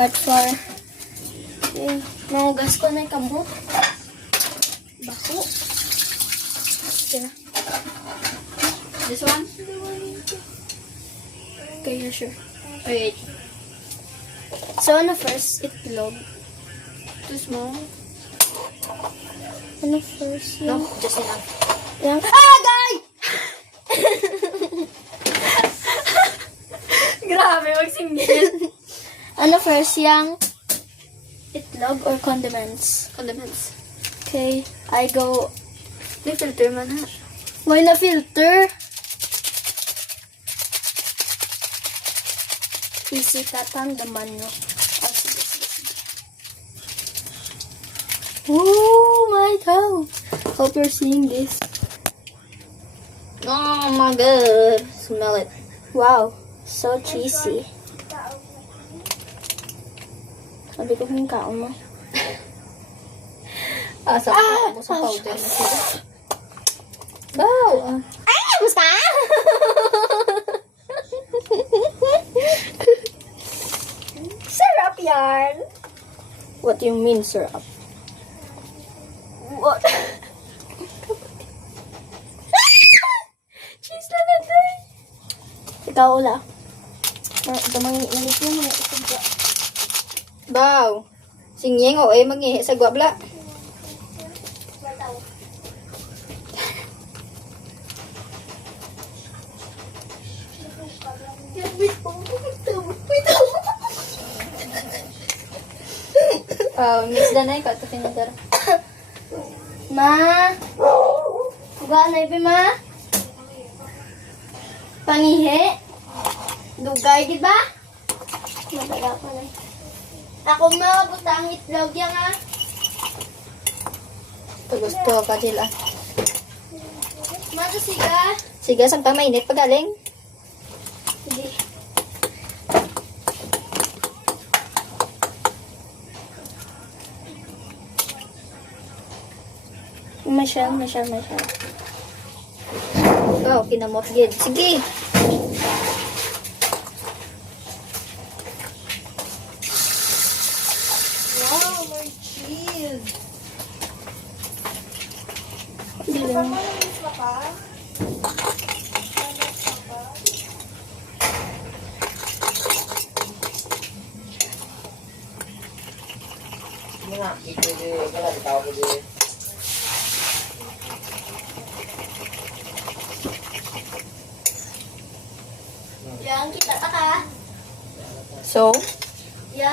But for... Okay. Mahugas ko na yung kabot. Bako. Okay. This one? Okay, yeah, sure. Wait. So, ano first? Itlog. Too small? Ano first? No, Yung... just enough. Yung... Ah, guy! Grabe, magsingil. Ano first? Yung... Itlog or condiments? Condiments. Okay. I go... May filter man ha. Why na filter? Easy tatang daman no. Oh, sige, sige, sige. Oh my god. Hope you're seeing this. Oh my god. Smell it. Wow. So cheesy. Sabi ko yung kaon mo. Asa ko mo sa powder na sila. Wow. Ay! Basta! Sarap yan! What do you mean, syrup? What? Cheese na natin! Ikaw, Ula. Ito manginig mo mga isagwa. Wow. Singyeng o eh mangihi sa gwabla. Mix na ikaw ito pinadara. Ma! Uga na ipi, ma? Pangihi? Dugay, di ba? Madaga pa na. Ako mabuta ang itlog yan, ha? Ito gusto ka dila. Ma, to siga? Sige, samtang mainit pagaling. Sige. Masyal. Ikaw, kinamot gid. Sige. Wow, may cheese. Bilang. Yang kita ka. So,